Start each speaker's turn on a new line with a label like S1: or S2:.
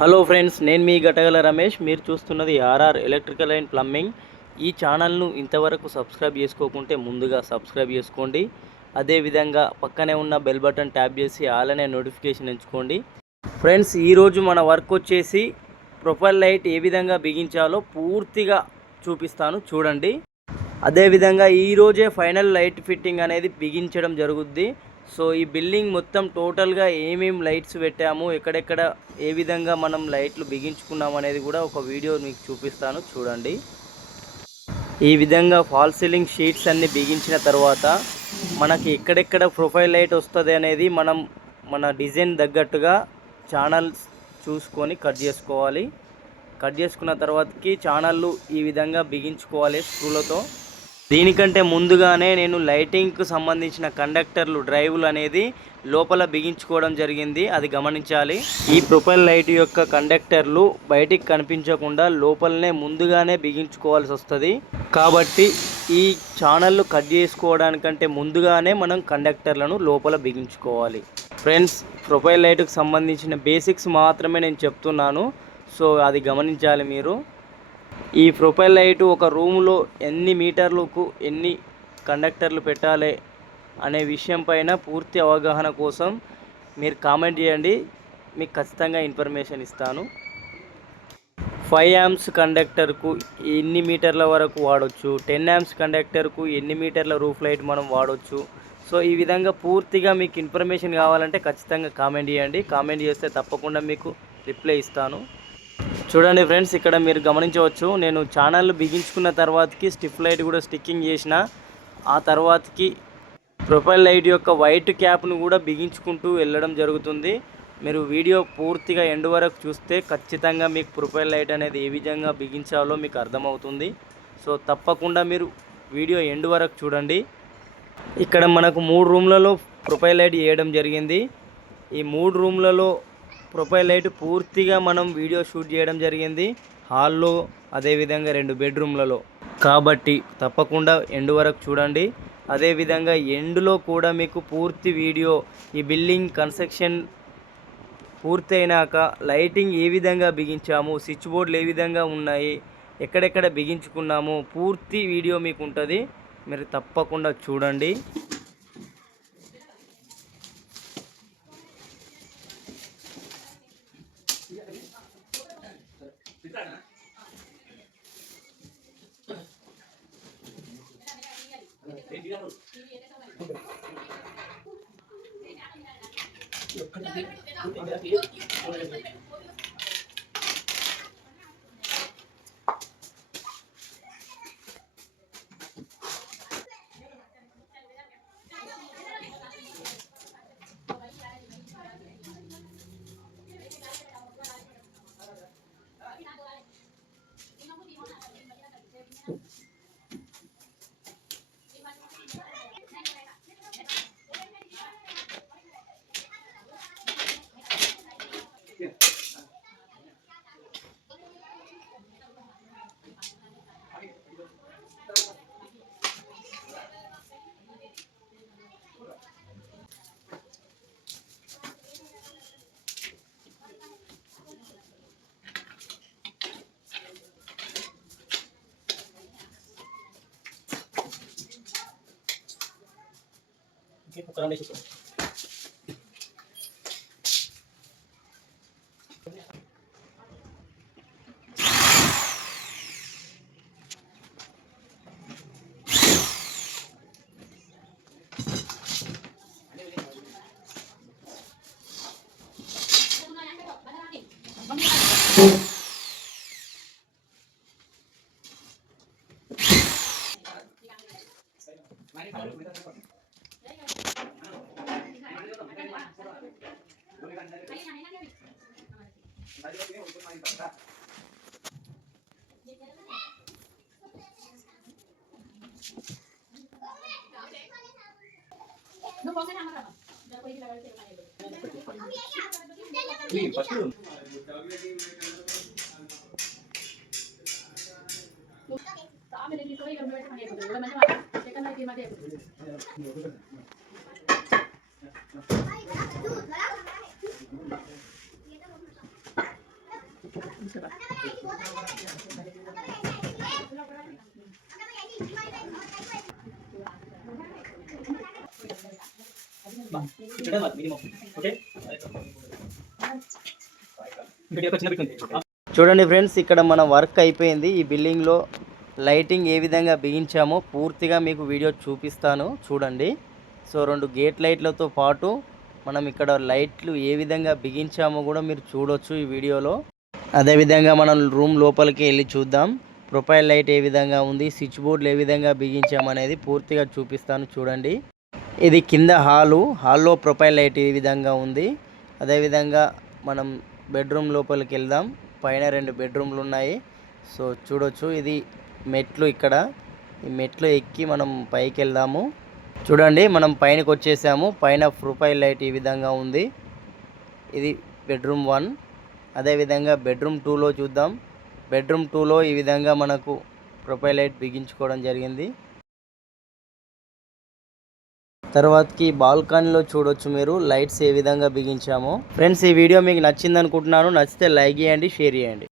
S1: Hello friends నేను మీ గటగల రమేష్. మీరు చూస్తున్నది ఆర్ఆర్ ఎలక్ట్రికల్ అండ్ ప్లంబింగ్. ఈ ఛానల్ను ఇంతవరకు సబ్స్క్రైబ్ చేసుకోకుంటే ముందుగా సబ్స్క్రైబ్ చేసుకోండి. అదేవిధంగా పక్కనే ఉన్న బెల్ బటన్ ట్యాప్ చేసి ఆల్ అనే నోటిఫికేషన్ ఎంచుకోండి. ఫ్రెండ్స్ ఈరోజు మన వర్క్ వచ్చేసి ప్రొఫైల్ లైట్ ఏ విధంగా బిగించాలో పూర్తిగా చూపిస్తాను చూడండి. అదేవిధంగా ఈరోజే ఫైనల్ లైట్ ఫిట్టింగ్ అనేది బిగించడం జరుగుద్ది. సో ఈ బిల్డింగ్ మొత్తం టోటల్గా ఏమేమి లైట్స్ పెట్టాము ఎక్కడెక్కడ ఏ విధంగా మనం లైట్లు బిగించుకున్నాం అనేది కూడా ఒక వీడియో మీకు చూపిస్తాను చూడండి. ఈ విధంగా ఫాల్ సీలింగ్ షీట్స్ అన్ని బిగించిన తర్వాత మనకి ఎక్కడెక్కడ ప్రొఫైల్ లైట్ వస్తుంది అనేది మనం మన డిజైన్ తగ్గట్టుగా ఛానల్స్ చూసుకొని కట్ చేసుకోవాలి. కట్ చేసుకున్న తర్వాతకి ఛానళ్ళు ఈ విధంగా బిగించుకోవాలి స్క్రూలతో. దీనికంటే ముందుగానే నేను లైటింగ్కు సంబంధించిన కండక్టర్లు డ్రైవ్లు అనేది లోపల బిగించుకోవడం జరిగింది. అది గమనించాలి. ఈ ప్రొఫైల్ లైట్ యొక్క కండక్టర్లు బయటికి కనిపించకుండా లోపలనే ముందుగానే బిగించుకోవాల్సి వస్తుంది. కాబట్టి ఈ ఛానళ్ళు కట్ చేసుకోవడానికంటే ముందుగానే మనం కండక్టర్లను లోపల బిగించుకోవాలి. ఫ్రెండ్స్ ప్రొఫైల్ లైట్కు సంబంధించిన బేసిక్స్ మాత్రమే నేను చెప్తున్నాను. సో అది గమనించాలి మీరు. ఈ ప్రొఫైల్ లైట్ ఒక రూమ్లో ఎన్ని మీటర్లకు ఎన్ని కండక్టర్లు పెట్టాలి అనే విషయం పైన పూర్తి అవగాహన కోసం మీరు కామెంట్ చేయండి. మీకు ఖచ్చితంగా ఇన్ఫర్మేషన్ ఇస్తాను. ఫైవ్ యామ్స్ కండక్టర్కు ఎన్ని మీటర్ల వరకు వాడొచ్చు? టెన్ యామ్స్ కండక్టర్కు ఎన్ని మీటర్ల రూఫ్ లైట్ మనం వాడొచ్చు? సో ఈ విధంగా పూర్తిగా మీకు ఇన్ఫర్మేషన్ కావాలంటే ఖచ్చితంగా కామెంట్ చేయండి. కామెంట్ చేస్తే తప్పకుండా మీకు రిప్లై ఇస్తాను. చూడండి ఫ్రెండ్స్ ఇక్కడ మీరు గమనించవచ్చు నేను ఛానల్ బిగించుకున్న తర్వాతకి స్టిఫ్ లైట్ కూడా స్టిక్కింగ్ చేసిన ఆ తర్వాతకి ప్రొఫైల్ లైట్ యొక్క వైట్ క్యాప్ను కూడా బిగించుకుంటూ వెళ్ళడం జరుగుతుంది. మీరు వీడియో పూర్తిగా ఎండ్ వరకు చూస్తే ఖచ్చితంగా మీకు ప్రొఫైల్ లైట్ అనేది ఏ విధంగా బిగించాలో మీకు అర్థమవుతుంది. సో తప్పకుండా మీరు వీడియో ఎండ్ వరకు చూడండి. ఇక్కడ మనకు మూడు రూమ్లలో ప్రొఫైల్ లైట్ వేయడం జరిగింది. ఈ మూడు రూమ్లలో ప్రొఫైల్ లైట్ పూర్తిగా మనం వీడియో షూట్ చేయడం జరిగింది. హాల్లో అదేవిధంగా రెండు బెడ్రూమ్లలో. కాబట్టి తప్పకుండా ఎండ్ వరకు చూడండి. అదేవిధంగా ఎండ్లో కూడా మీకు పూర్తి వీడియో ఈ బిల్డింగ్ కన్స్ట్రక్షన్ పూర్తయినాక లైటింగ్ ఏ విధంగా బిగించాము స్విచ్ బోర్డులు ఏ విధంగా ఉన్నాయి ఎక్కడెక్కడ బిగించుకున్నాము పూర్తి వీడియో మీకు ఉంటుంది. మీరు తప్పకుండా చూడండి.
S2: 要，結構絡んできてる。Thank you. ఫస్ట్
S1: చూడండి ఫ్రెండ్స్ ఇక్కడ మన వర్క్ అయిపోయింది. ఈ బిల్డింగ్లో లైటింగ్ ఏ విధంగా బిగించామో పూర్తిగా మీకు వీడియో చూపిస్తాను. చూడండి. సో రెండు గేట్ లైట్లతో పాటు మనం ఇక్కడ లైట్లు ఏ విధంగా బిగించామో కూడా మీరు చూడొచ్చు ఈ వీడియోలో. అదేవిధంగా మనం రూమ్ లోపలికి వెళ్ళి చూద్దాం. ప్రొఫైల్ లైట్ ఏ విధంగా ఉంది? స్విచ్ బోర్డులు ఏ విధంగా బిగించామనేది పూర్తిగా చూపిస్తాను చూడండి. ఇది కింద హాలు. హాల్లో ప్రొఫైల్ లైట్ ఈ విధంగా ఉంది. అదేవిధంగా మనం బెడ్రూమ్ లోపలికి వెళ్దాం. పైన రెండు బెడ్రూమ్లు ఉన్నాయి. సో చూడొచ్చు. ఇది మెట్లు ఇక్కడ. ఈ మెట్లు ఎక్కి మనం పైకి వెళ్దాము. చూడండి మనం పైనకి వచ్చేసాము. పైన ప్రొఫైల్ లైట్ ఈ విధంగా ఉంది. ఇది బెడ్రూమ్ వన్. అదేవిధంగా బెడ్రూమ్ టూలో చూద్దాం. బెడ్రూమ్ టూలో ఈ విధంగా మనకు ప్రొపైలైట్ లైట్ బిగించుకోవడం జరిగింది. తర్వాతకి బాల్కనీలో చూడొచ్చు మీరు లైట్స్ ఏ విధంగా బిగించామో. ఫ్రెండ్స్ ఈ వీడియో మీకు నచ్చింది అనుకుంటున్నాను నచ్చితే లైక్ చేయండి షేర్ చేయండి.